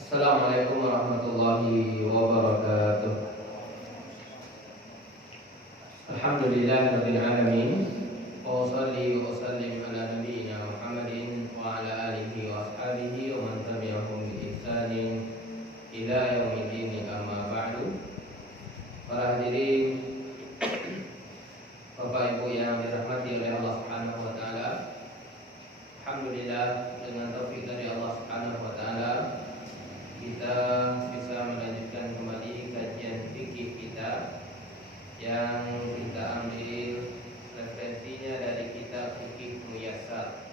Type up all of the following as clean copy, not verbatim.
Assalamualaikum warahmatullahi wabarakatuh. Alhamdulillahirabbil alamin. Wa shalli wa sallim ala nabiyyina Muhammadin wa ala alihi wa ashabihi wa man tabi'ahum bi ihsanin ila yaumiddin, amma ba'du. Para hadirin, Bapak Ibu yang dirahmati oleh Allah Subhanahu wa taala. Alhamdulillah, dengan taufik dari Allah Subhanahu wa taala kita bisa melanjutkan kembali kajian fikih kita yang kita ambil referensinya dari kitab Fikih Muyassar.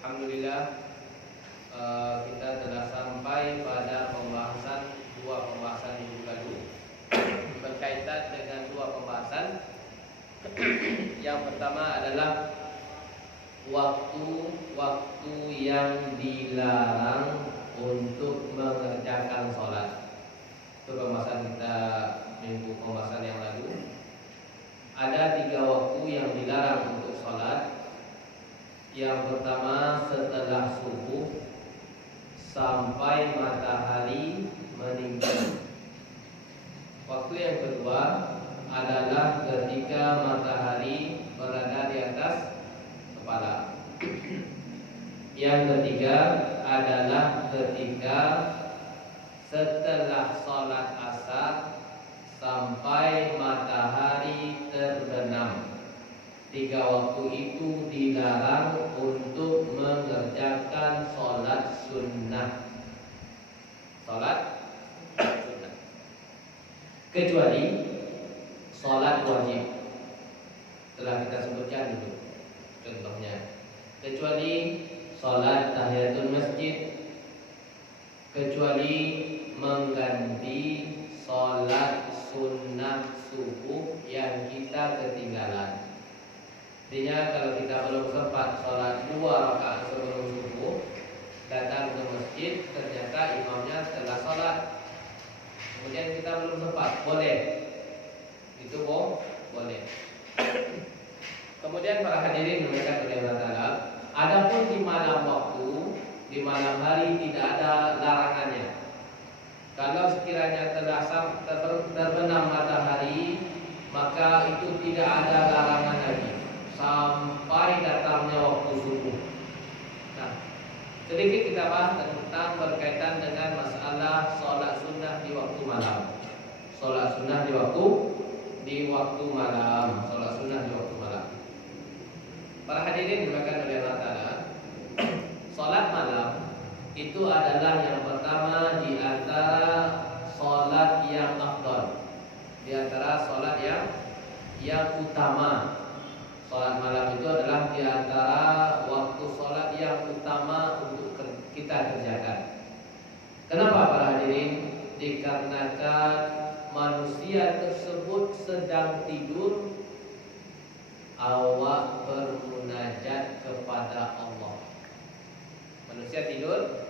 Alhamdulillah, kita telah sampai pada dua pembahasan minggu lalu berkaitan dengan dua pembahasan. Yang pertama adalah waktu yang dilarang untuk mengerjakan sholat. Itu pembahasan kita pembahasan yang lalu. Ada 3 waktu yang dilarang untuk sholat. Yang pertama setelah subuh sampai matahari meninggi. Waktu yang kedua adalah ketika matahari berada di atas kepala. Yang ketiga adalah ketika setelah sholat asar sampai matahari terbenam. 3 waktu itu dilarang untuk mengerjakan sholat sunnah. Sholat sunnah, kecuali sholat wajib. Telah kita sebutkan itu contohnya. Kecuali sholat tahiyatul masjid, kecuali mengganti sholat sunnah subuh yang kita ketinggalan. Artinya kalau kita belum sempat sholat 2 rakaat sebelum subuh, datang ke masjid, ternyata imamnya telah sholat, kemudian kita belum sempat, boleh. Itu boleh. Kemudian para hadirin dimuliakan oleh Allah Ta'ala, adapun di malam waktu, di malam hari tidak ada larangannya. Kalau sekiranya telah terbenam matahari, maka itu tidak ada larangan lagi sampai datangnya waktu subuh. Nah, sedikit kita bahas tentang berkaitan dengan masalah sholat sunnah di waktu malam. Sholat sunnah di waktu malam. Sholat sunnah di waktu malam. Para hadirin dimuliakan oleh Allah Ta'ala, sholat malam itu adalah yang pertama di antara sholat yang afdal, di antara sholat yang utama. Sholat malam itu adalah di antara waktu sholat yang utama untuk kita kerjakan. Kenapa para hadirin? Dikarenakan manusia tersebut sedang tidur, awak bermunajat kepada Allah. Manusia tidur,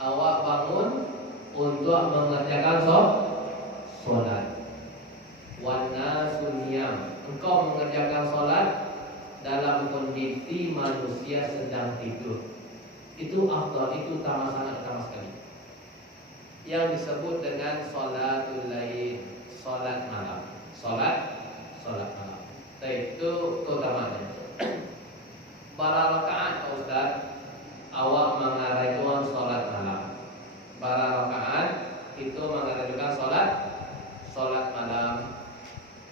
awak bangun untuk mengerjakan sholat. Wana sunniyam, engkau mengerjakan sholat dalam kondisi manusia sedang tidur. Itu afdal, itu utama, sangat utama sekali. Yang disebut dengan sholatul lail, sholat malam. Sholat malam. Itu keutamanya. Para rakaat Pak Ustaz, awak mengarajukan sholat malam. Para rakaat itu mengarajukan sholat malam.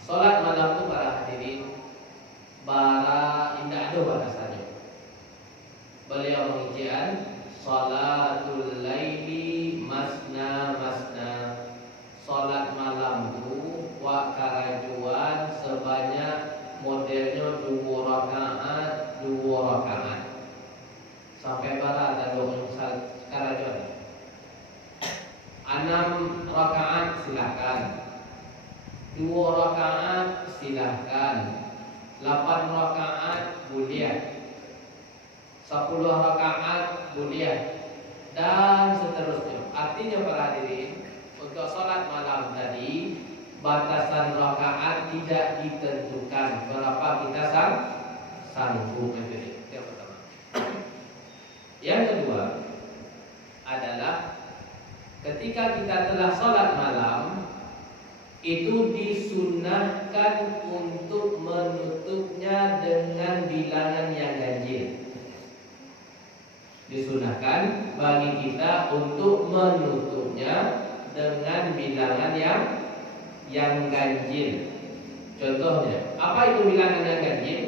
Sholat malam itu para hadirin, para indah ada batasannya. Beliau mengijian sholatul laili masna. Sholat malam itu wa karajuan sebanyak modelnya 2 rakaat. Sampai bara ada 2 karajuan. 6 rakaat silakan, 2 rakaat silakan, 8 rakaat boleh, 10 rakaat boleh, dan seterusnya. Artinya para hadirin, untuk sholat malam tadi batasan rakaat tidak ditentukan berapa kita sanggup. Itu yang pertama. Yang kedua adalah ketika kita telah sholat malam, itu disunnahkan untuk menutupnya dengan bilangan yang ganjil. Disunahkan bagi kita untuk menutupnya dengan bilangan yang ganjil. Contohnya, apa itu bilangan yang ganjil?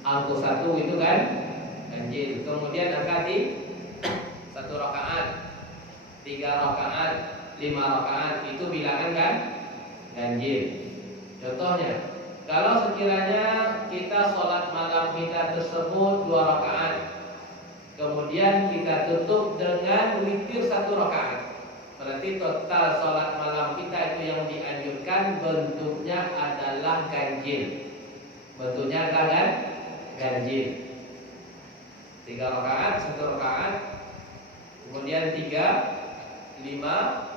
Angka 1 itu kan ganjil. Kemudian angka 1 rakaat, 3 rakaat, 5 rakaat, itu bilangan kan ganjil. Contohnya, kalau sekiranya kita sholat malam kita tersebut 2 rakaat, kemudian kita tutup dengan witir 1 rakaat, berarti total sholat malam kita itu yang dianjurkan bentuknya adalah ganjil. Bentuknya adalah ganjil. 3 rakaat, 1 rakaat, kemudian 3, 5,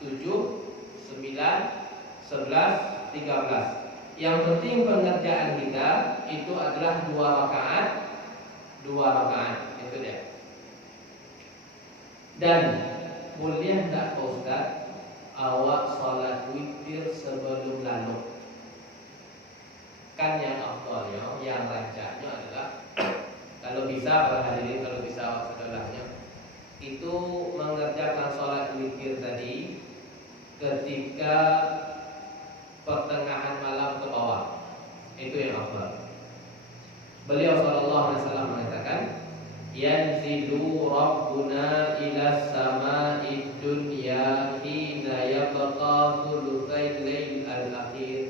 7, 9, 11, 13. Yang penting pengerjaan kita itu adalah 2 rakaat, 2 rakaat. Itu dia. Dan boleh tak Pak Ustaz awak sholat witir sebelum lalu? Kan yang afdalnya, yang rancaknya adalah kalau bisa para hadirin, kalau bisa awak setelahnya itu mengerjakan sholat witir tadi ketika pertengahan malam ke bawah. Itu yang afdal. Beliau sallallahu alaihi wasallam mengatakan, yanzilu rabbuna ila sama'id dunya hina yabqa thulutsail lail al-akhir.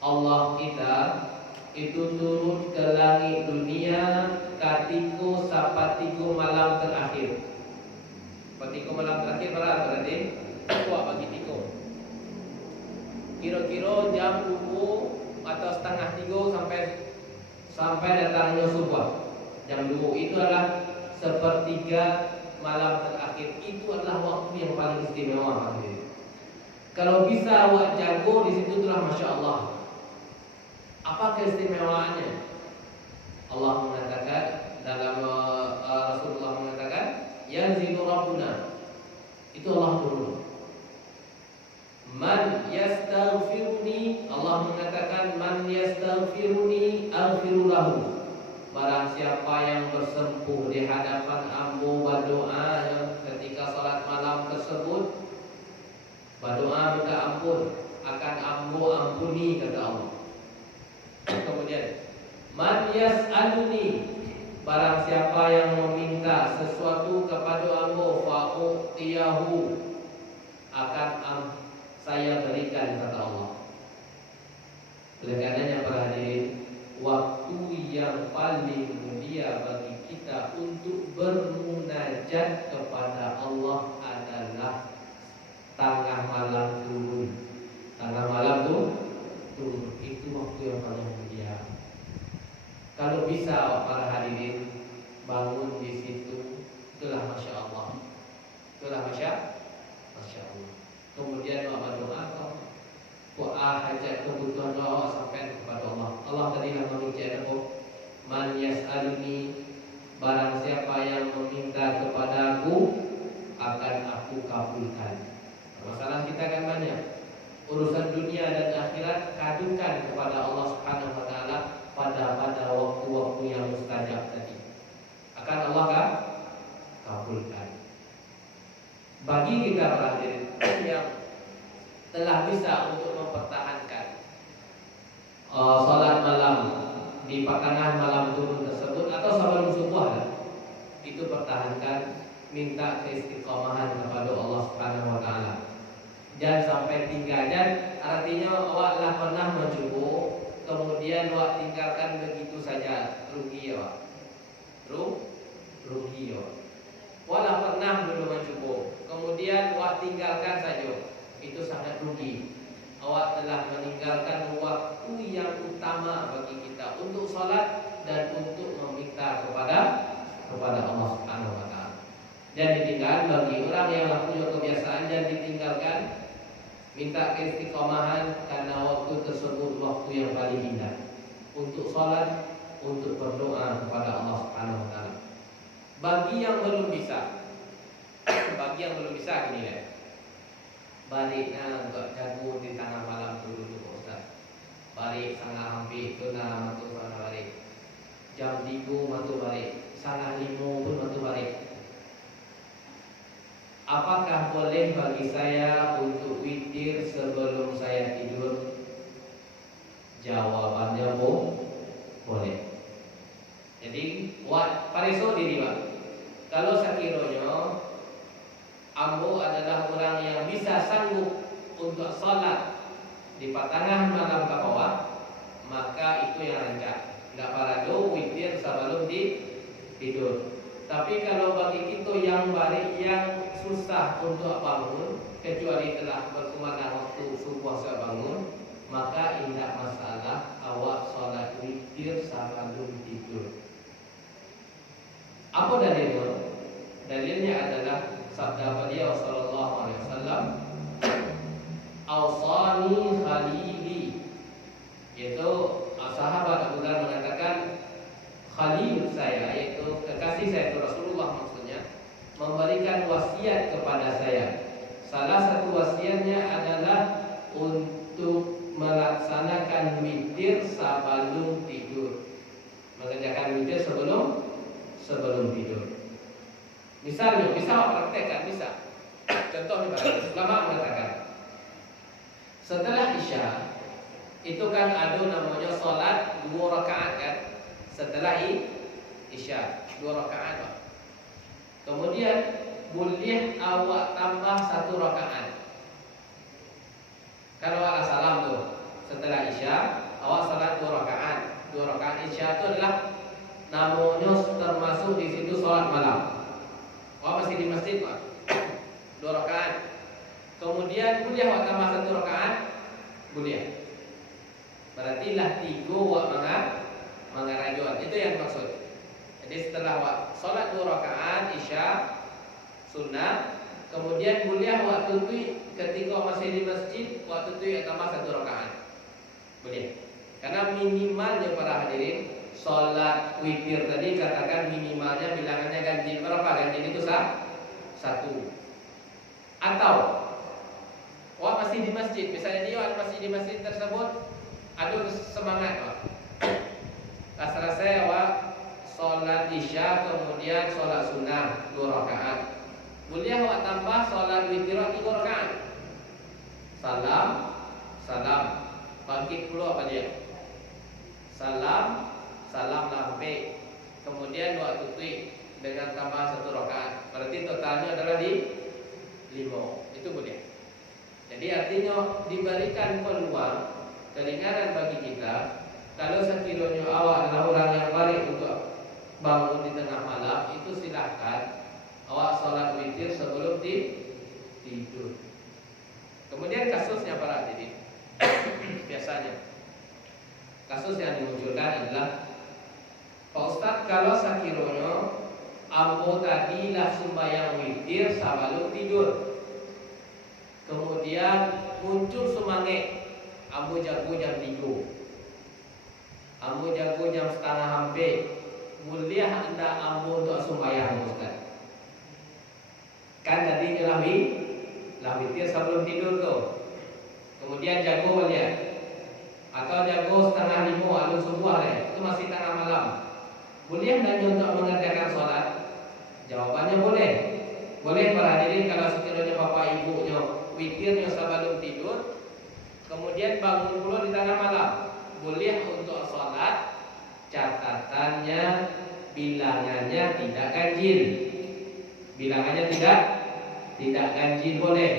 Allah kita itu turun ke langit dunia katiku sapatiku malam terakhir. Patiku malam terakhir berarti kuat bagi tiku. Kira-kira jam 2 atau setengah 3 sampai datangnya subuh. Jam 2 itu adalah sepertiga malam terakhir. Itu adalah waktu yang paling istimewa. Kalau bisa awak jago di situ telah masya Allah. Apa keistimewaannya? Allah mengatakan dalam Rasulullah mengatakan, yanzilu rabbuna. Itu Allah turun. Man yastaghfiruni, Allah mengatakan man yastaghfiruni aghfiru lahu. Barang siapa yang bersempuh di hadapan ambo berdoa ketika salat malam tersebut, berdoa minta ampun, akan ambo ampuni, kata Allah. Kemudian man yas'aluni, barang siapa yang meminta sesuatu kepada ambo fa'utiyahu, akan saya berikan, kata Allah. Oleh karenanya para hadirin, waktu yang paling mulia bagi kita untuk bermunajat kepada Allah adalah tengah malam turun. Tengah malam turun, itu waktu yang paling mulia. Kalau bisa para hadirin bangun di situ, itulah masya Allah. Itulah masya Allah. Kemudian berdoa, hajat kebutuhan doa sampai kepada Allah. Allah tadi yang mengucapkan aku, man yas'aluni, barang siapa yang meminta kepadaku akan aku kabulkan. Masalah kita kan banyak. Urusan dunia dan akhirat kadukan kepada Allah Subhanahu wa taala pada waktu-waktu yang mustajab tadi. Akan Allah kan kabulkan. Bagi kita para hadirin yang telah bisa untuk mempertahankan salat malam di pertengahan malam turun tersebut atau sebelum subuh, itu pertahankan, minta keistiqomahan kepada Allah Subhanahu wa taala. Jangan sampai tinggalkan, artinya awak lah pernah mencoba kemudian awak tinggalkan begitu saja, rugi awak. Rugi awak. Walau pernah dulu mencoba, kemudian awak tinggalkan saja, itu sangat rugi. Awak telah meninggalkan waktu yang utama bagi kita untuk salat dan untuk meminta kepada Allah Subhanahu wa taala. Dan ditinggal bagi orang yang punya kebiasaan dan ditinggalkan, minta keistiqomahan karena waktu tersebut waktu yang paling indah untuk sholat, untuk berdoa kepada Allah Subhanahu Wa Taala. Bagi yang belum bisa, gini ya, baliknya untuk jago di tengah malam dulu Ustaz. Balik sangat hampir itu nama matu sana balik. Jam 3 matu balik, sangat 5 pun matu balik. Apakah boleh bagi saya untuk witir sebelum saya tidur? Jawabannya boleh. Jadi pareso diri Pak. Kalau sekiranya ambo adalah orang yang bisa sanggup untuk sholat di pertengahan malam ke bawah, maka itu yang rancak. Tidak parado witir sebelum tidur. Tapi kalau bagi kita yang balik yang susah untuk bangun, kecuali telah berkumandang waktu subuh saya bangun, maka tidak masalah awak sholat witir sebelum tidur. Apa dalilnya? Dalilnya adalah sabda beliau sallallahu alaihi wasallam, "Awsani khalili." Yaitu sahabat Abu Dzar mengatakan, khalil saya, yaitu kekasih saya itu Rasulullah maksudnya, memberikan wasiat kepada saya. Salah satu wasiatnya adalah untuk melaksanakan witir sebelum tidur. Mengerjakan witir sebelum tidur. Misalnya, bisa praktekkan, bisa. Contoh misalnya, ulama mengatakan, setelah Isya itu kan ada namanya sholat 2 rakaat kan. Setelah Isya 2 rakaat Pak. Kemudian boleh awak tambah 1 rakaat. Kalau awak salam tuh setelah Isya, awak salat 2 rakaat. 2 rakaat Isya itu adalah namanya termasuk di situ sholat malam. Awak masih di masjid Pak. 2 rakaat. Kemudian boleh awak tambah 1 rakaat, boleh. Berarti lah 3 awak mengarajuan. Itu yang maksud. Jadi setelah awak sholat 2 rakaat Isya sunnah, kemudian boleh awak tutui ketika masih di masjid, awak tutui tambah 1 rakaat. Boleh. Karena minimalnya para hadirin, sholat witir tadi katakan minimalnya bilangannya ganjil berapa? Ganjil itu 1. Atau awak masih di masjid, misalnya dia masih di masjid tersebut, ada semangat Pak. Rasa-rasa awak sholat Isya kemudian sholat sunnah 2 rakaat. Boleh awak tambah sholat witir 3 rakaat. Salam, bangkit pula apa dia? Salam lampe. Kemudian awak tutui dengan tambah 1 rakaat. Berarti totalnya adalah di 5. Itu boleh. Jadi artinya diberikan peluang keringanan bagi kita. Kalau sekiranya awak adalah orang yang balik untuk bangun di tengah malam, itu silahkan awak sholat witir sebelum tidur. Kemudian kasusnya para hadirin, biasanya kasus yang dimunculkan adalah, Pak Ustadz, kalau sekiranya ambo tadilah sembahyang witir sebelum tidur, kemudian muncul semangat, ambo jago jam 3, ambo jago jam setengah hampir, mulia anda ambo untuk sembahyang Ustaz. Kan tadi lah witir sebelum tidur tuh. Kemudian jago mulia, atau jago setengah 5 alun subuh itu masih tengah malam. Boleh dan untuk mengerjakan sholat? Jawabannya boleh. Boleh para hadirin kalau sekiranya bapak ibunya witirnya sebelum tidur, kemudian bangun pula di tengah malam, boleh untuk sholat. Catatannya bilangannya tidak ganjil. Bilangannya tidak ganjil boleh.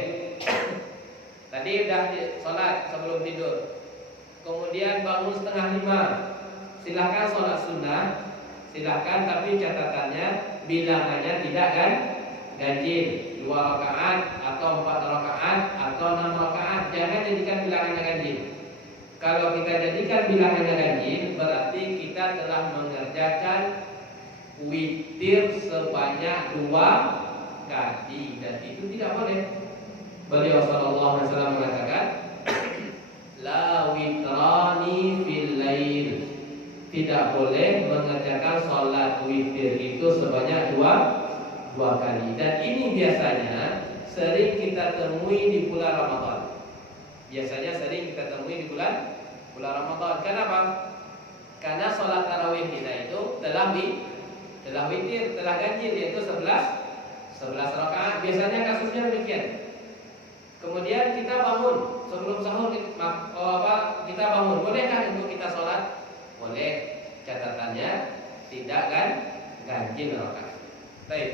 Tadi udah sholat sebelum tidur, kemudian bangun setengah 5, silahkan sholat sunnah, silahkan, tapi catatannya bilangannya tidak ganjil. 2 rakaat atau 4 rakaat atau 6 rakaat. Jangan jadikan bilangannya ganjil. Kalau kita jadikan bilangannya ganjil, berarti kita telah mengerjakan witir sebanyak 2 kali, dan itu tidak boleh. Beliau sallallahu alaihi wasallam mengatakan, la witrani fil lail. tidak boleh mengerjakan sholat witir itu sebanyak dua kali. Dan ini biasanya sering kita temui di bulan Ramadan. Biasanya sering kita temui di bulan Ramadan. Kenapa? Karena sholat tarawih kita itu telah witir, telah ganjil, yaitu 11 rakaat. Biasanya kasusnya demikian. Kemudian kita bangun sebelum sahur, kita bangun. Bolehkah untuk kita sholat? Boleh. Catatannya tidak kan ganjil rakaat. Baik.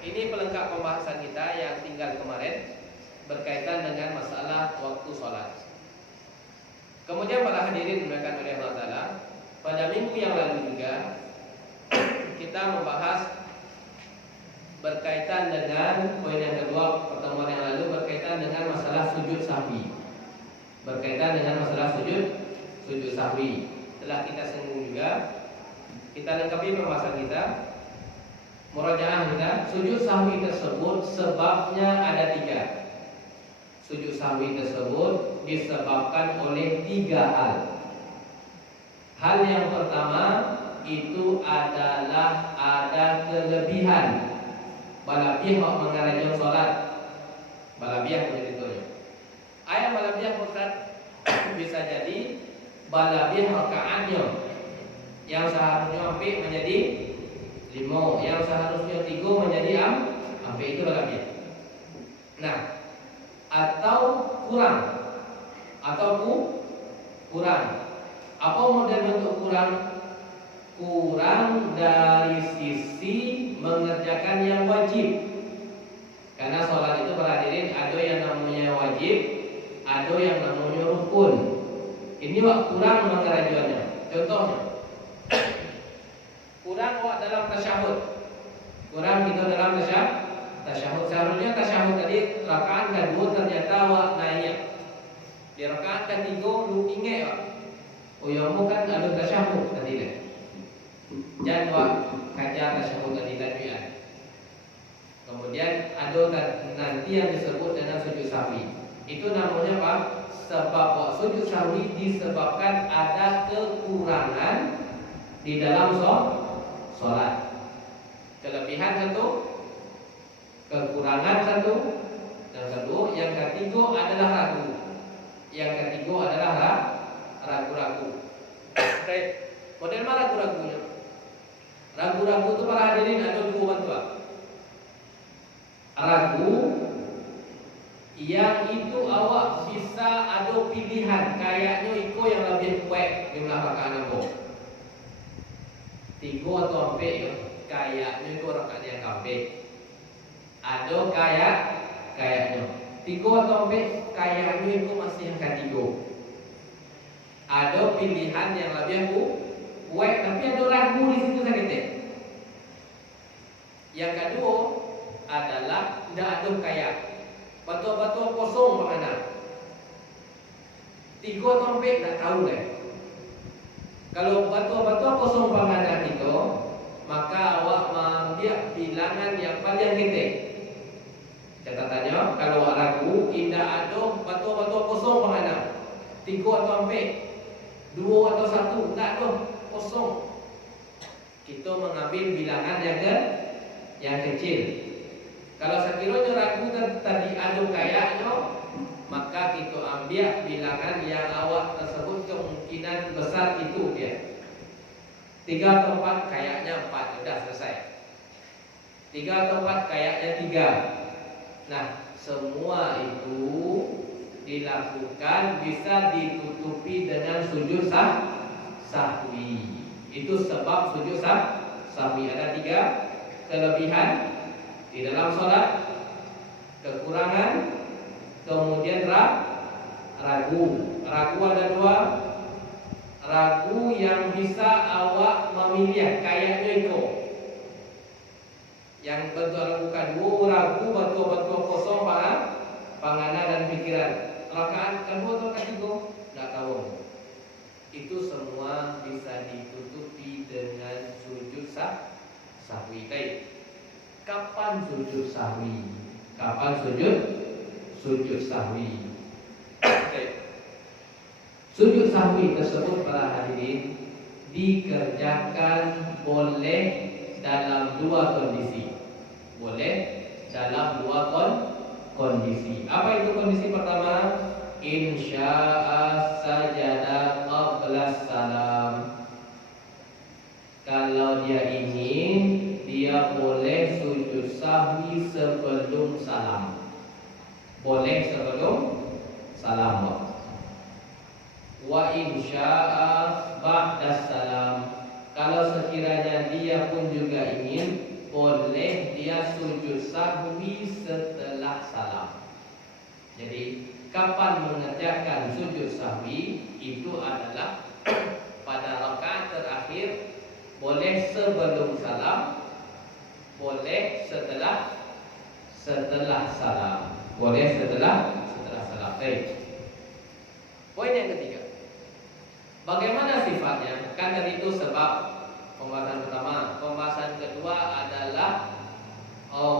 Ini pelengkap pembahasan kita yang tinggal kemarin berkaitan dengan masalah waktu sholat. Kemudian para hadirin dimuliakan oleh Allah Ta'ala, pada minggu yang lalu juga kita membahas berkaitan dengan poin yang kedua pertemuan yang lalu berkaitan dengan masalah sujud sahwi. Berkaitan dengan masalah sujud sahwi. Setelah kita singgung juga, kita lengkapi pembahasan kita, murajaah kita. Sujud sahwi tersebut sebabnya ada 3. Sujud sahwi tersebut disebabkan oleh 3 hal. Hal yang pertama itu adalah ada kelebihan balabiah mengarahkan sholat. Balabiah begitu itu. Ayat balabiah Ustaz bisa jadi balabiah rakaatnya yang seharusnya ambil menjadi 5, yang seharusnya 3 menjadi ambil, itu balabiah. Nah, atau kurang, kurang. Apa model bentuk kurang? Kurang dari sisi mengerjakan yang wajib. Karena sholat itu berhadirin ada yang namanya wajib, ada yang namanya rukun. Ini kurang mengerjakannya. Contohnya, kurang dalam tasyahud. Kurang kita dalam tasyahud. Seharusnya tasyahud tadi rakaat kedua ternyata naiknya. Di rakaat ketiga lu ingat mu kan ada tasyahud tadi deh. Jangan kaca tasyahud tadi tajwid. Kemudian ada nanti yang disebut dengan sujud sahwi. Itu namanya apa? Sebab sujud sahwi disebabkan ada kekurangan di dalam sholat. Kelebihan satu, kekurangan satu, dan kedua, yang ketiga adalah ragu. Yang ketiga adalah ragu-ragu. Model mana ragu-ragunya? Ragu-ragu itu para hadirin ada 2 bentuk. Ragu yang itu awak bisa ada pilihan, kayaknya iko yang lebih kuat jumlah rakaat nampak 3 atau 4, kayaknya itu rakaat yang kabeh. Ada kayaknya 3 atau 4, kayaknya itu masih yang ketiga. Ada pilihan yang lebih kuat, tapi ada ragu di situ sakitnya. Yang kedua adalah tidak ada kayak batu-batu kosong bagaimana. 3 atau 4 tak tahu deh. Kalau batu-batu kosong bagaimana itu, maka awak mengambil bilangan yang paling gede. Catatannya, kalau awak ragu, tidak ada batu-batu kosong bagaimana. 3 atau 4, 2 atau 1, tak ada kosong. Kita mengambil bilangan yang kecil. Kalau sekiranya ragu tadi ada kayaknya, maka kita ambil bilangan yang awak tersebut kemungkinan besar itu dia. 3 atau 4 kayaknya 4, sudah selesai. 3 atau 4 kayaknya 3. Nah, semua itu dilakukan bisa ditutupi dengan sujud sahwi. Itu sebab sujud sahwi. Ada 3 kelebihan di dalam sholat, kekurangan, kemudian ragu. Ragu ada 2. Ragu yang bisa awak memilih kayaknya itu. Yang bentuk bukan 2 ragu betul-betul kosong panganan dan pikiran. Rakaat kedua atau ketiga tidak tahu. Itu semua bisa ditutupi dengan sujud sahwi. Kapan sujud sahwi? Kapan sujud sahwi? Sujud sahwi tersebut para hadirin dikerjakan boleh dalam dua kondisi. Boleh dalam dua kondisi. Apa itu kondisi pertama? Insya'a sajada qabla salam. Kalau dia ingin, dia boleh sujud sahwi sebelum salam. Boleh sebelum salam. Wa insya'a ba'da salam. Kalau sekiranya dia pun juga ingin, boleh dia sujud sahwi setelah salam. Jadi kapan mengerjakan sujud sahwi itu adalah pada rakaat terakhir, boleh sebelum salam, boleh setelah salam, boleh setelah salam. Baik. Poin yang ketiga, bagaimana sifatnya? Kan tadi itu sebab pembahasan pertama. Pembahasan kedua adalah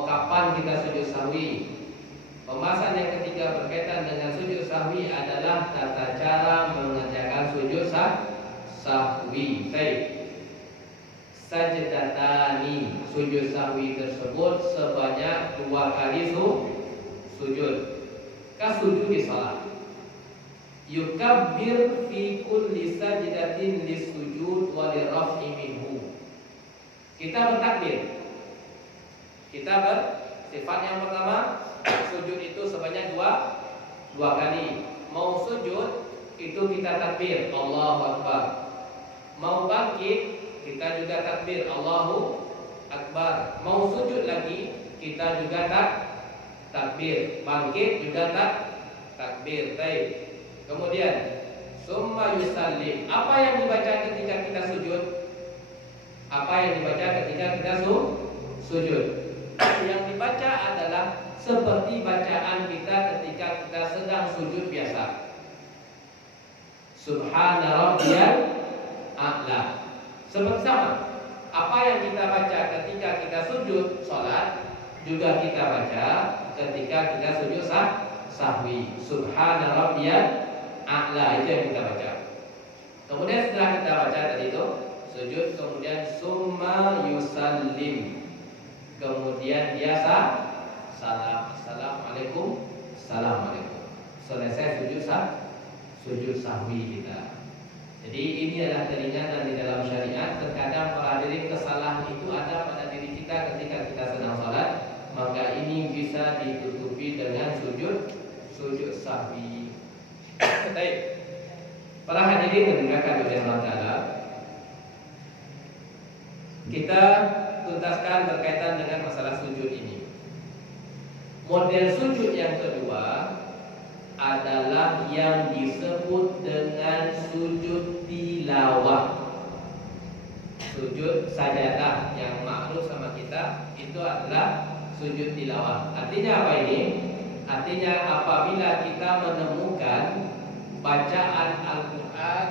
kapan kita sujud sahwi. Pembahasan yang ketiga berkaitan dengan sujud sahwi adalah tata cara mengerjakan sujud sahwi. Baik. Sajdatani, sujud sahwi tersebut sebanyak 2 kali sujud. Kasujud di salat. Yukabbir fi kulli sajdatin lisujud wa liraf'i minhu. Kita bertakbir. Sifat yang pertama, sujud itu sebanyak dua kali. Mau sujud itu kita takbir, Allahu Akbar. Mau bangkit kita juga takbir, Allahu Akbar. Mau sujud lagi kita juga takbir. Bangkit juga takbir. Baik. Kemudian summa yusallim. Apa yang dibaca ketika kita sujud? Apa yang dibaca ketika kita sujud? Yang dibaca adalah seperti bacaan kita ketika kita sedang sujud biasa. Subhana rabbiyal a'la. Seperti sama. Apa yang kita baca ketika kita sujud salat juga kita baca ketika kita sujud sahwi. Subhana rabbiyal a'la, itu yang kita baca. Kemudian setelah kita baca tadi itu sujud, kemudian summa yusallim. Kemudian dia salam. Assalamualaikum. Assalamualaikum. Selesai sujud sahwi kita. Jadi ini adalah keringanan di dalam syariat. Terkadang para hadirin kesalahan itu ada pada diri kita ketika kita sedang salat, maka ini bisa ditutupi dengan sujud sahwi. Baik. Para hadirin yang dimuliakan oleh Allah Taala, kita tuntaskan berkaitan dengan masalah sujud ini. Model sujud yang kedua adalah yang disebut dengan sujud tilawah. Sujud sajadah yang makruf sama kita itu adalah sujud tilawah. Artinya apa ini? Artinya apabila kita menemukan bacaan Al-Quran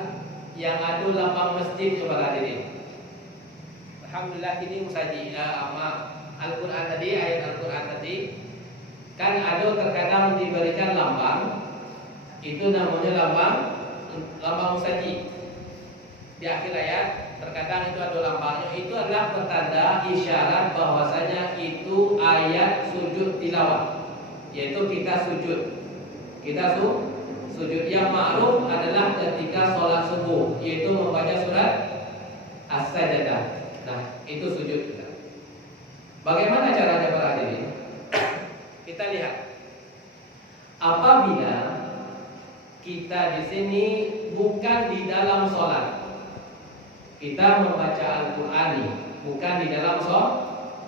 yang ada lapang masjid kepada diri. Alhamdulillah ini musaji Al-Quran tadi, ayat Al-Quran tadi kan ada terkadang diberikan lambang, itu namanya lambang musaji. Di akhir ayat terkadang itu ada lambangnya, itu adalah pertanda isyarat bahwasanya itu ayat sujud tilawah, yaitu kita sujud. Sujud yang ma'ruf adalah ketika sholat subuh, yaitu membaca surat As-Sajdah. Nah, itu sujud kita. Bagaimana caranya para hadirin? Kita lihat. Apabila kita di sini bukan di dalam sholat, kita membaca Al-Quran bukan di dalam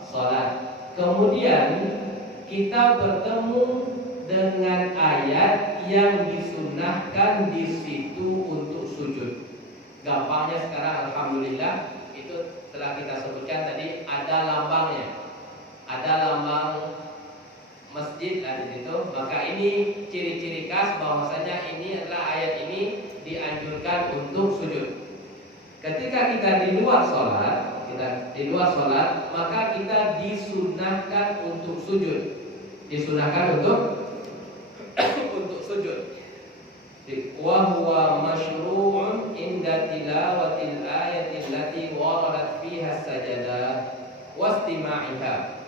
sholat. Kemudian kita bertemu dengan ayat yang disunahkan di situ untuk sujud. Gampangnya sekarang alhamdulillah itu telah kita sebutkan tadi, ada lambangnya, ada lambang masjid di situ. Maka ini ciri-ciri khas bahwasanya ini adalah ayat ini dianjurkan untuk sujud. Ketika kita di luar sholat, maka kita disunahkan untuk sujud. Disunahkan untuk sujud. Wa huwa masyru'un inda tilawatil ayati allati waradat fiha sajadah wastima'iha.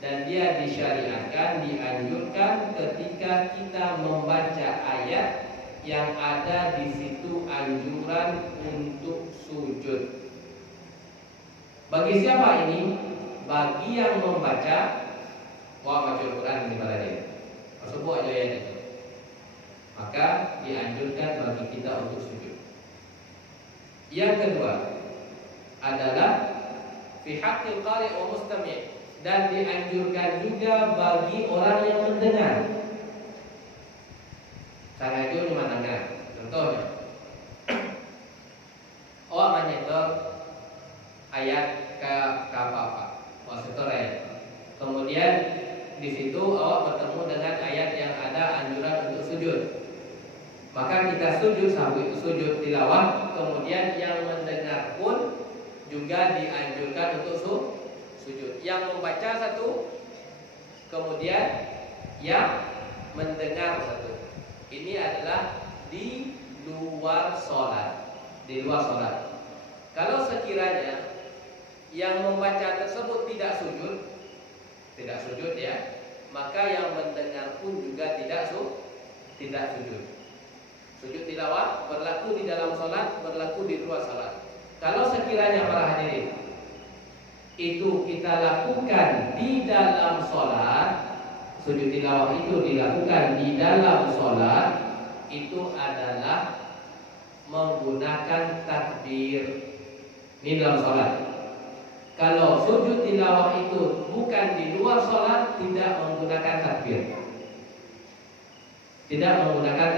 Dan dia disyariatkan, dianjurkan ketika kita membaca ayat yang ada di situ anjuran untuk sujud. Bagi siapa ini? Bagi yang membaca baca Quran di dia. Masuk aja ayat itu. Maka dianjurkan bagi kita untuk sujud. Yang kedua adalah fi haqqil qari' wa mustami', dan dianjurkan juga bagi orang yang mendengar. Saya itu cuma dengar. Contohnya, awak menyetor ayat ke apa? Menyetor ayat. Kemudian di situ awak bertemu dengan ayat yang ada anjuran untuk sujud. Maka kita sujud tilawah. Kemudian yang mendengar pun juga dianjurkan untuk sujud. Yang membaca satu, kemudian yang mendengar satu. Ini adalah di luar sholat. Di luar sholat. Kalau sekiranya yang membaca tersebut tidak sujud ya, maka yang mendengar pun juga tidak sujud. Sujud tilawah berlaku di dalam sholat, berlaku di luar sholat. Kalau sekiranya para hadirin itu kita lakukan di dalam sholat, sujud tilawah itu dilakukan di dalam sholat, itu adalah menggunakan takbir. Ini dalam sholat. Kalau sujud tilawah itu bukan di luar sholat, tidak menggunakan takbir. Tidak menggunakan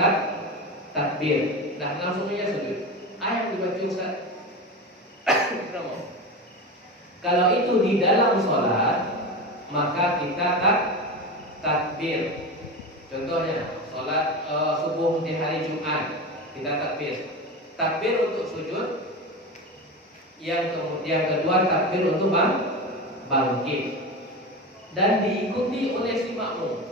takbir. Nah, langsung saja sujud. Ayat dibaca Ustaz. Kalau itu di dalam sholat, maka kita takbir. Contohnya, sholat subuh di hari Jumat, kita takbir. Takbir untuk sujud. Yang kedua takbir untuk bangkit. Dan diikuti oleh si makmum.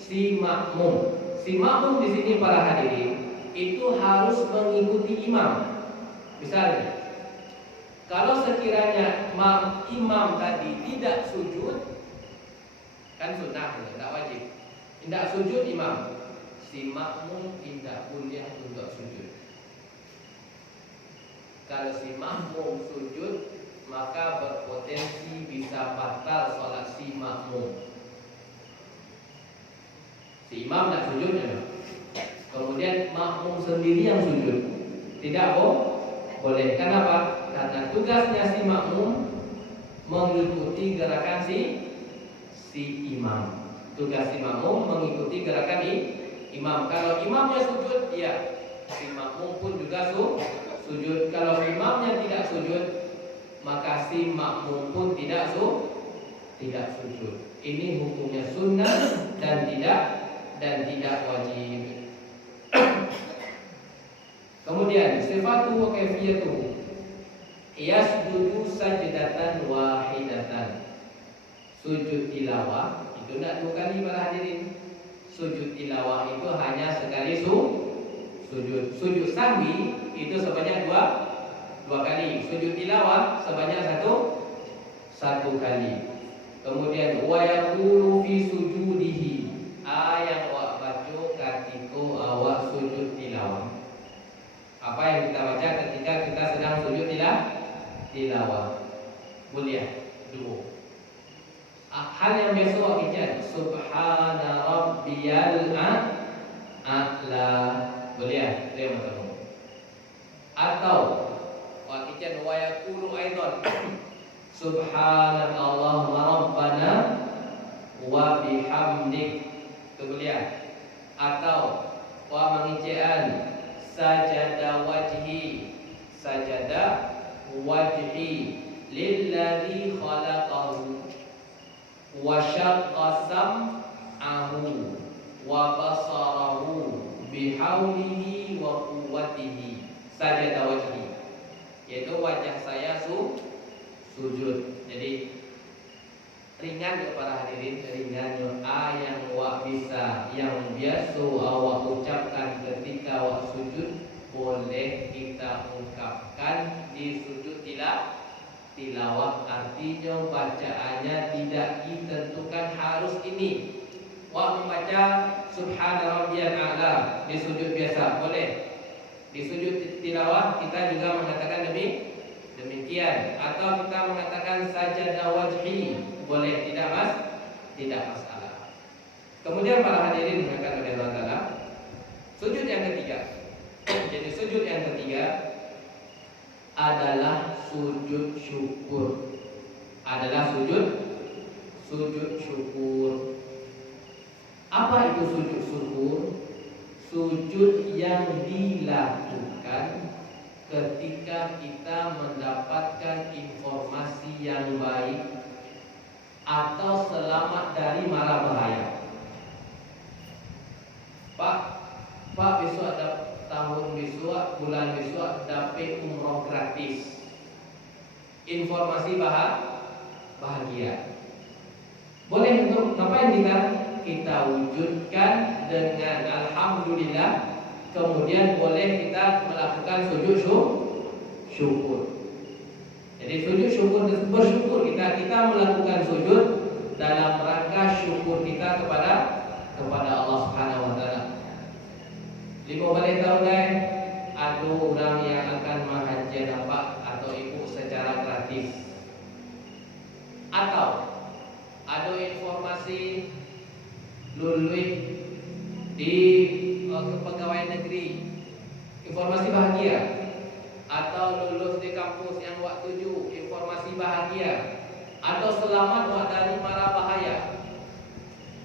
Si makmum. Si makmum di sini para hadirin itu harus mengikuti imam. Misalnya, kalau sekiranya imam tadi tidak sujud, kan sunnah, tidak wajib. Tidak sujud imam, si makmum tidak boleh untuk sujud. Kalau si makmum sujud, maka berpotensi bisa batal sholat si makmum. Si imam tidak sujud, kemudian makmum sendiri yang sujud, tidak boleh. Kenapa? Karena tugasnya si makmum mengikuti gerakan si imam. Tugas si makmum mengikuti gerakan imam. Kalau imamnya sujud, ya si makmum pun juga sujud. Kalau imamnya tidak sujud, maka si makmum pun tidak sujud. Ini hukumnya sunnah dan tidak wajib. Kemudian sifatu wa kaifiyatu yasjudu sajdatan wahidatan. Sujud tilawah itu tidak 2 kali para hadirin. Sujud tilawah itu hanya sekali sujud. Sujud sahwi itu sebanyak dua kali. Sujud tilawah sebanyak satu kali. Kemudian wa yaqulu fi sujudihi, yang awak baca ketika awak sujud tilawah. Apa yang kita baca ketika kita sedang sujud tilawah? Mulia dulu. Hal yang biasa awak baca, subhana rabbiyal a'la. Mulia, itu yang pertama. Atau awak baca wa yaqulu aidan subhanallah wa rabbana wa bihamdik. Kemudian atau wa mengicaan sajada wajhi lilladzi khalaqahu wa syaqqa sam'ahu wa basarahu bihaulihi wa quwwatihi. Sajada wajhi, yaitu wajah saya sujud. Jadi ringan ya para hadirin, ringan yang awak bisa, yang biasa awak ucapkan ketika awak sujud tilawah artinya bacaannya tidak ditentukan harus ini. Wah, membaca Subhana rabbiyal a'la di sujud biasa boleh. Di sujud tilawah kita juga mengatakan demikian, atau kita mengatakan sajadah wajhi boleh, tidak masalah. Kemudian para hadirin dimuliakan oleh Allah Taala, sujud yang ketiga. Jadi sujud yang ketiga adalah sujud syukur. Adalah sujud syukur. Apa itu sujud syukur? Sujud yang dilakukan ketika kita mendapatkan informasi yang baik atau selamat dari mara bahaya. Pak besok ada tahun besok, bulan besok dapat umroh gratis. Informasi bahagia. Boleh untuk ngapain kita wujudkan dengan alhamdulillah. Kemudian boleh kita melakukan sujud syukur. Jadi sujud syukur, bersyukur kita melakukan sujud dalam rangka syukur kita kepada Allah Subhanahu wa taala. 5 balik tahun ada orang yang akan menghaji bapak atau ibu secara gratis. Atau ada informasi lulus di pegawai negeri, informasi bahagia, atau lulus di kampus yang wak tuju, informasi bahagia, atau selamat dari mara bahaya,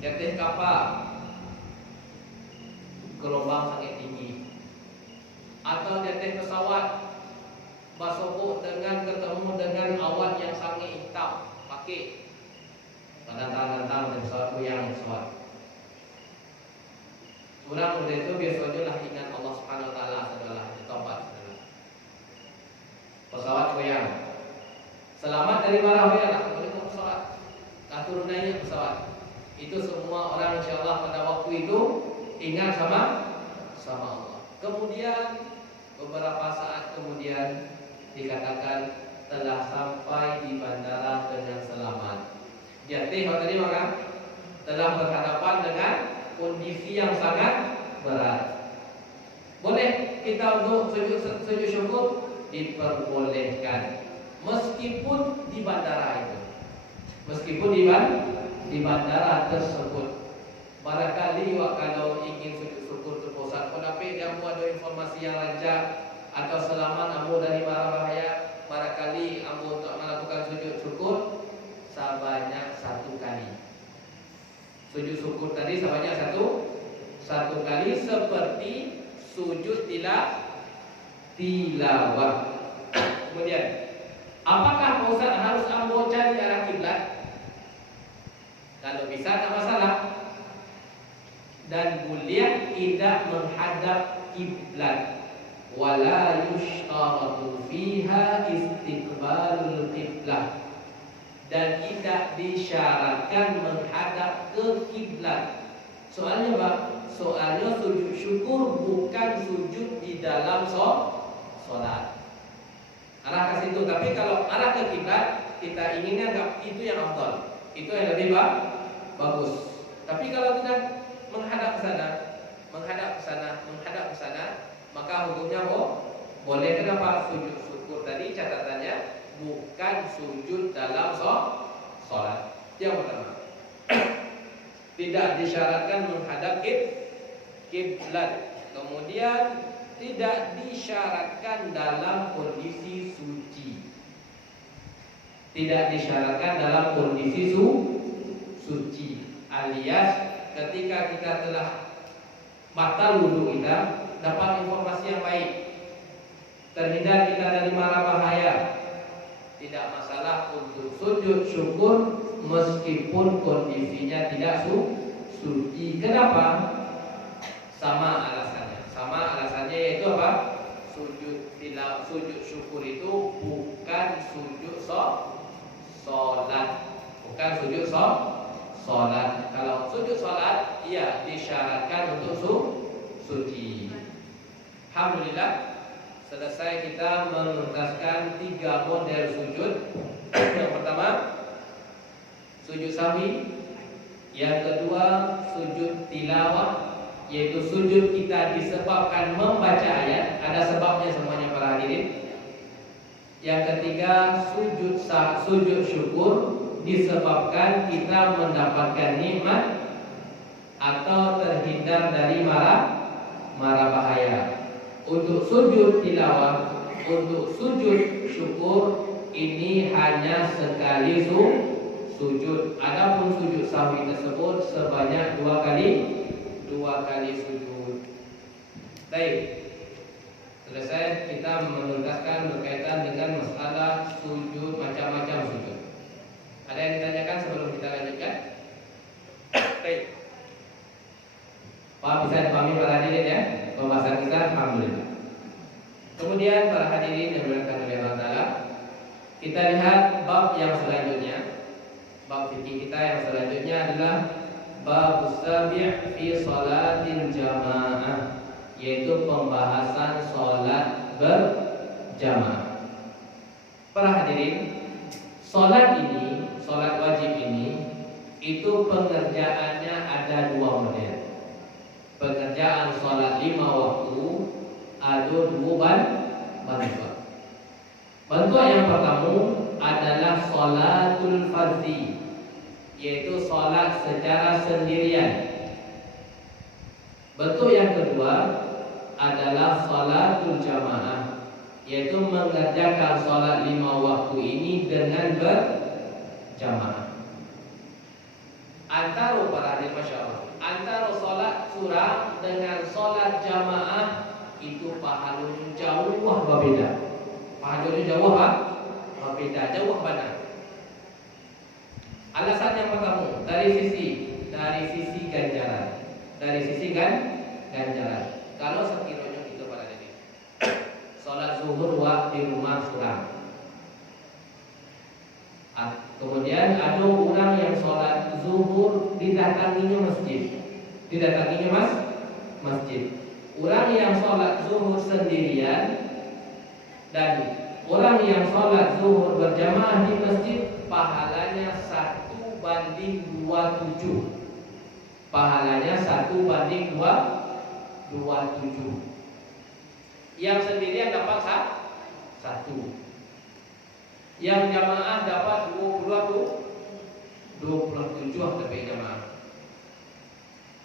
jatuh kapal, gelombang sangat tinggi, atau jatuh pesawat, masuk dengan ketemu dengan awan yang sangat hitam, pakai tantang dan pesawat goyang pesawat. Orang muda itu biasanya lah ingat Allah Subhanahu wa taala adalah di tempat pesawat goyang. Selamat dari mara bahaya lah, boleh ke pesawat. Tak turun naiknya pesawat. Itu semua orang insyaallah pada waktu itu ingat sama Allah. Kemudian beberapa saat kemudian dikatakan telah sampai di bandara dengan selamat. Jadi tadi maka telah berhadapan dengan kondisi yang sangat berat. Boleh kita untuk sujud syukur, diperbolehkan meskipun di bandara itu, meskipun di bandara tersebut. Barangkali kalau ingin sujud syukur terpusat, tapi kamu ada informasi yang lancar atau selamat kamu dari mara bahaya, barangkali kamu untuk melakukan sujud syukur sebanyak 1 kali. Sujud syukur tadi sebanyak satu kali, seperti sujud tilawah. Kemudian, apakah Pak Ustaz harus ambo cari arah kiblat? Kalau bisa tak masalah. Dan boleh tidak menghadap kiblat. Wala yushtaratu fiha istiqbalul qiblah. Dan tidak disyaratkan menghadap ke kiblat. Soalnya apa? Soalnya sujud syukur bukan sujud di dalam solat. Arah ke situ. Tapi kalau arah ke kiblat, kita inginkan itu yang afdal. Itu yang lebih bagus. Tapi kalau tidak menghadap ke sana, maka hukumnya boleh. Kenapa? Sujud syukur tadi catatannya bukan sujud dalam sholat. Yang pertama, tidak disyaratkan menghadap kiblat. Kemudian tidak disyaratkan dalam kondisi suci. Tidak disyaratkan dalam kondisi suci. Alias ketika kita telah batal wudu kita, dapat informasi yang baik, terhindar kita dari mara bahaya, tidak masalah untuk sujud syukur meskipun kondisinya tidak suci. Kenapa? Sama alasannya yaitu apa? Sujud syukur itu bukan sujud sholat. Bukan sujud sholat. Kalau sujud sholat, iya disyaratkan untuk suci. Alhamdulillah, selesai kita menuntaskan 3 model sujud. Yang pertama, sujud sahwi. Yang kedua, sujud tilawah, yaitu sujud kita disebabkan membaca ayat. Ada sebabnya semuanya para hadirin. Yang ketiga, sujud syukur, disebabkan kita mendapatkan nikmat atau terhindar dari mara bahaya. Untuk sujud tilawah, untuk sujud syukur, ini hanya sekali sujud. Adapun sujud sahwi tersebut sebanyak 2 kali sujud. Baik. Selesai kita menuntaskan berkaitan dengan masalah sujud, macam-macam sujud. Ada yang ditanyakan sebelum kita lanjutkan? Baik. Bisa dipahami para hadirin ya pembahasan kita, alhamdulillah. Kemudian para hadirin yang dimuliakan oleh Allah Ta'ala, kita lihat bab yang selanjutnya. Bab fikih kita yang selanjutnya adalah bab sabi' fi salatil jamaah, yaitu pembahasan sholat berjamaah. Para hadirin, sholat ini, sholat wajib ini, itu pengerjaannya ada 2 model. Pengerjaan sholat 5 waktu ada 2 bentuk. Bentuk yang pertama adalah sholatul fardhi, yaitu sholat secara sendirian. Bentuk yang kedua adalah sholatul jamaah, yaitu mengerjakan sholat 5 waktu ini dengan berjamaah. Antara para hadirin, masya Allah, antara sholat surah dengan sholat jamaah itu pahalanya jauh berbeda. Pahalanya jauh berbeda, jauh benar. Alasan yang pertama dari sisi ganjaran. Dari sisi ganjaran. Kalau sekiranya kita pada diri sholat zuhur di rumah surah, kemudian ada orang yang sholat zuhur didatanginya masjid. Orang yang sholat zuhur sendirian dan orang yang sholat zuhur berjamaah di masjid, pahalanya 1:27. Pahalanya 1:27. Yang sendirian dapat 1. Yang jamaah dapat 27 tapi jamaah.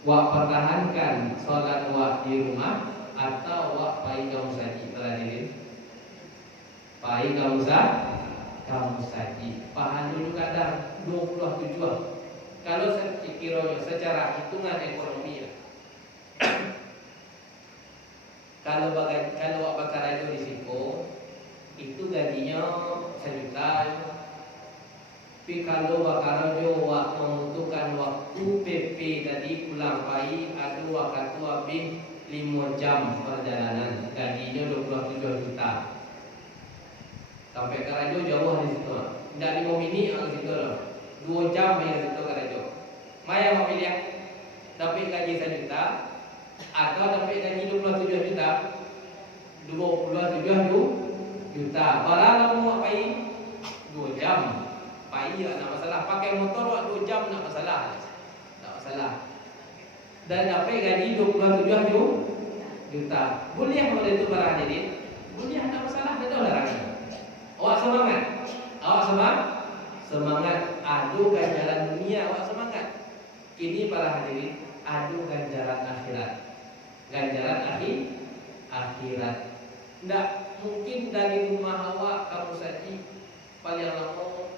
Wak pertahankan sholat wak di rumah atau wak pai kamu saji telah diri. Pai kamu saji. Pahala juga ada 27. Kalau sekiranya secara hitungan ekonomi ya. Kalau wak bakar itu risiko, itu gajinya 1 juta. Tapi kalau bakar wak membutuhkan waktu PP tadi pulang pagi, ada waktu habis 5 jam perjalanan, gajinya 27 juta. Sampai Karajo jauh di situ. Tidak 5 minit di situ loh. 2 jam yang situ Karajo. Maya mau pilih tapi gaji 1 juta atau tapi gaji 27 juta. 27 juta. Barang mau apa 2 jam. Pai tak masalah. Pakai motor 2 jam tak masalah. Tak masalah. Dan dapat gaji 27 juta. Boleh kalau itu para hadirin. Boleh tak masalah, ada larangan. Awak semangat. Semangat adu ganjaran dunia, awak semangat. Kini para hadirin adu ganjaran akhirat. Ganjaran akhirat. Tidak mungkin dari rumah awak kamu saji paling lama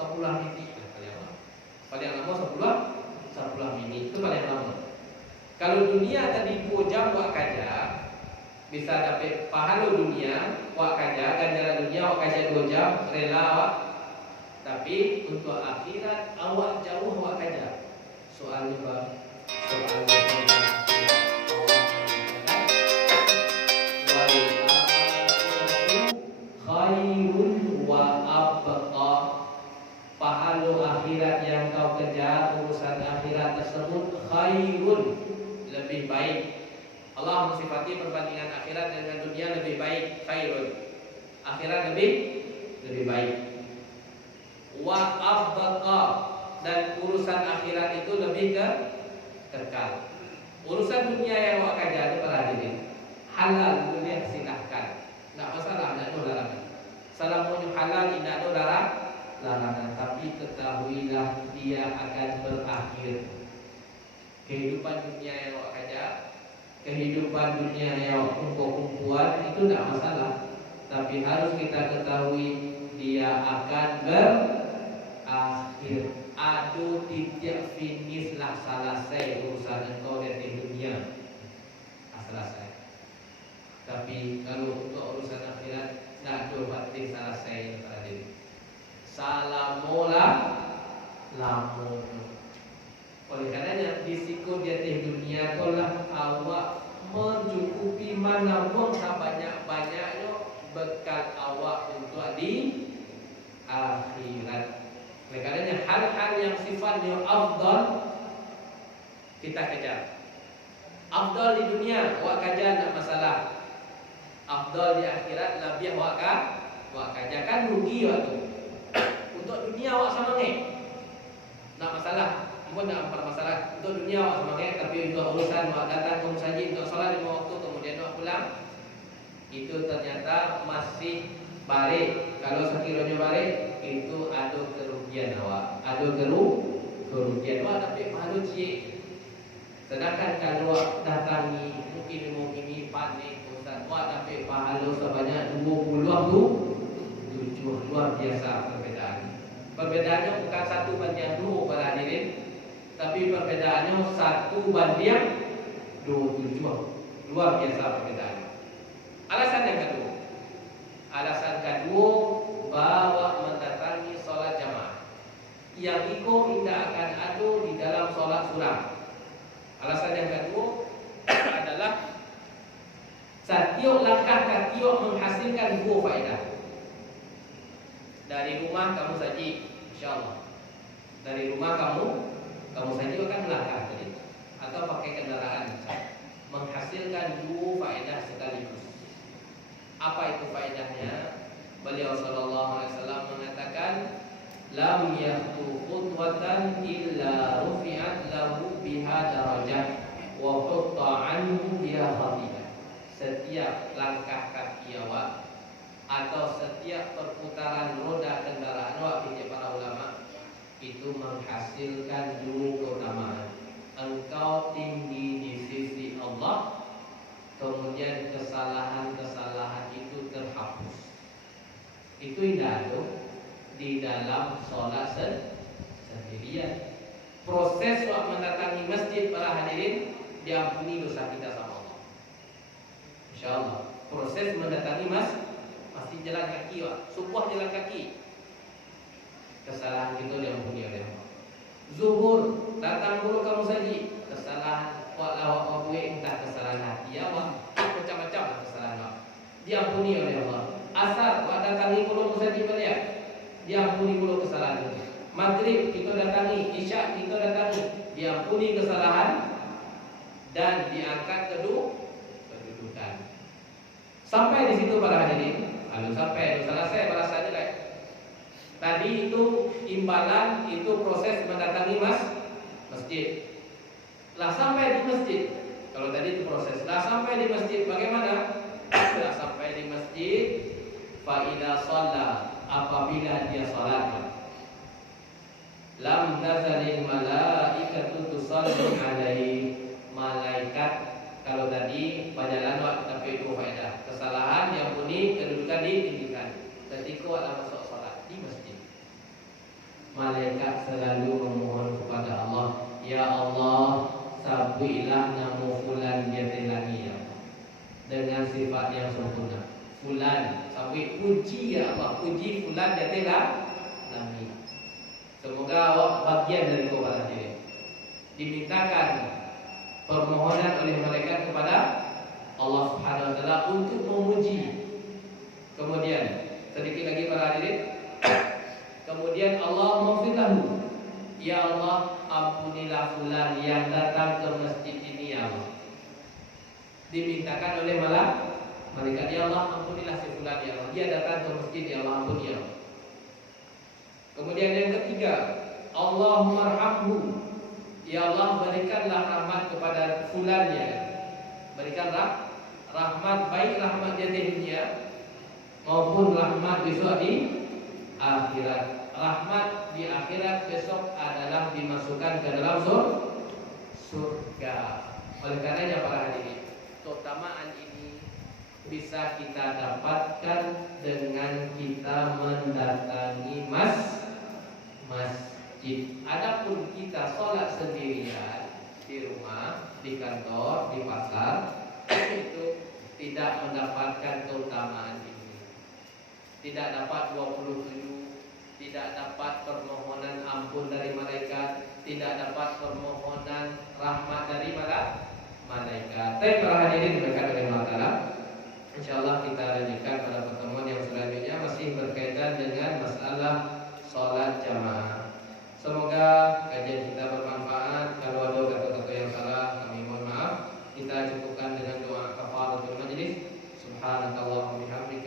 10 minit paling lama 10 minit itu paling lama. Kalau dunia tadi 2 jam awak kerja bisa dapat pahala dunia, awak kerja ganjaran dunia awak kerja 2 jam rela awak. Tapi untuk akhirat awak jauh awak kerja. Soalnya apa? Khairun wa abqa. Pahala akhirat yang kau kejar, urusan akhirat tersebut khairun, lebih baik. Allah mensifati perbandingan akhirat dengan dunia lebih baik, khairun. Akhirat lebih baik. Wa abqa, dan urusan akhirat itu lebih kekal. Urusan dunia yang awak kaji para hadirin, halal boleh silahkan, tidak masalah, tidak ada larangan. Salamun halal tidak ada larangan, tapi ketahuilah dia akan berakhir. Kehidupan dunia yang awak kaji, kehidupan dunia yang kumpulan itu tidak masalah, tapi harus kita ketahui dia akan berakhir. Aduh, tidak finish lah, selesai urusan engkau di dunia, selesai. Tapi kalau untuk urusan akhirat, tidak ada pasti selesai tadi. Salamola lamun. Oleh karenanya risiko di atas dunia itulah awak mencukupi mana pun sebanyak-banyaknya bekal awak untuk di akhirat. Oleh karenanya hal-hal yang sifatnya afdal kita kejar. Afdal di dunia awak kejar tak masalah. Afdal di akhirat lebih awak kejar, kan rugi waktu. Untuk dunia awak semangat, tak masalah. Pun tak masalah. Untuk dunia awak semangat, tapi untuk urusan awak datang ke masjid untuk solat 5 waktu kemudian awak pulang, itu ternyata masih balik. Kalau sekiranya balik, itu ada kerugian awak, ada kerugian awak, tapi malu cik. Sedangkan kalau awak datangi mungkin panik Ustaz, awak dapat pahala sebanyak 27, luar biasa perbedaan. Perbedaannya bukan 1/2 para hadirin, tapi perbedaannya 1/27, luar biasa perbedaannya. Alasan yang kedua, bahwa mendatangi sholat jamaah yang itu tidak akan ada di dalam sholat surah. Alasan yang kedua adalah setiap langkah kaki menghasilkan 2 faedah. Dari rumah kamu saji, insyaallah. Dari rumah kamu saji akan melangkah tadi, atau pakai kendaraan, menghasilkan 2 faedah sekaligus. Apa itu faedahnya? Beliau sallallahu alaihi wasallam mengatakan, lam yahtu khutwatan illa rufi'at lahu biha darajah wa hutta anhu biha khati'ah. Setiap langkah kaki awak atau setiap perputaran roda kendaraan awak, kata para ulama, itu menghasilkan 2 keutamaan. Engkau tinggi di sisi Allah, kemudian kesalahan-kesalahan itu terhapus. Itu indah tuh di dalam sholat sendirian. Proses waktu mendatangi masjid para hadirin, diampuni dosa kita sama Allah, insyaallah. Proses mendatangi masjid jalan kaki, subuh jalan kaki, kesalahan kita diampuni oleh Allah. Zuhur datang dulu kamu saji, kesalahan awak buat, entah kesalahan hati awak, macam-macam kesalahan awak, diampuni oleh Allah. Asar awak datangi dulu saji balik, diampuni dulu kesalahan itu. Maghrib kita datangi, isya kita datangi, diampuni kesalahan dan diangkat kedudukan. Sampai di situ para hadirin, lalu sampai selesai bahasanya lah. Tadi itu imbalan, itu proses mendatangi masjid. Lah sampai di masjid, kalau tadi itu proses. Lah sampai di masjid bagaimana? Lah sampai di masjid, fa idza shalla, apabila dia salat, lam tazalil malaikatu tusalli alaihi, malaikat kalau tadi perjalanan waktu tapi itu faedah, kesalahan diampuni, kedudukan ditinggikan. Ketika awak masuk salat di masjid, malaikat selalu memohon kepada Allah, ya Allah, sabuilah nama fulan biatilani ya Allah, dengan sifat yang sempurna. Fulan, sabui puji ya Allah, puji fulan biatilani. Semoga awak bagian dari kebaikan diri. Dimintakan permohonan oleh malaikat kepada Allah Subhanahu wa taala untuk memuji. Kemudian sedikit lagi para hadirin, kemudian Allah maghfirlahu, ya Allah ampunilah fulan yang datang ke masjid ini ya Allah. dimintakan oleh malaikat. Ya Allah, ampunilah si fulan ya Allah. Dia datang ke masjid, ya Allah, ampuni ya Allah. Kemudian yang ketiga, Allahummarhamhu. Ya Allah, berikanlah rahmat kepada fulannya. Berikanlah rahmat, baik rahmat di dunia maupun rahmat besok di akhirat. Rahmat di akhirat besok adalah dimasukkan ke dalam surga. Oleh karenanya para hadirin, keutamaan ini bisa kita dapatkan dengan kita mendatangi masjid. Adapun kita sholat sendirian di rumah, di kantor, di pasar, itu tidak mendapatkan keutamaan ini. Tidak dapat 27, tidak dapat permohonan ampun dari malaikat, tidak dapat permohonan rahmat dari malaikat. Tapi para hadirin diberkahi oleh Allah Ta'ala, insyaallah kita lanjutkan pada pertemuan yang selanjutnya, masih berkaitan dengan masalah sholat jamaah. Semoga kajian kita bermanfaat. Kalau ada kata-kata yang salah, kami mohon maaf. Kita cukupkan dengan doa kafaratul majlis. Subhanakallahumma wa bihamdika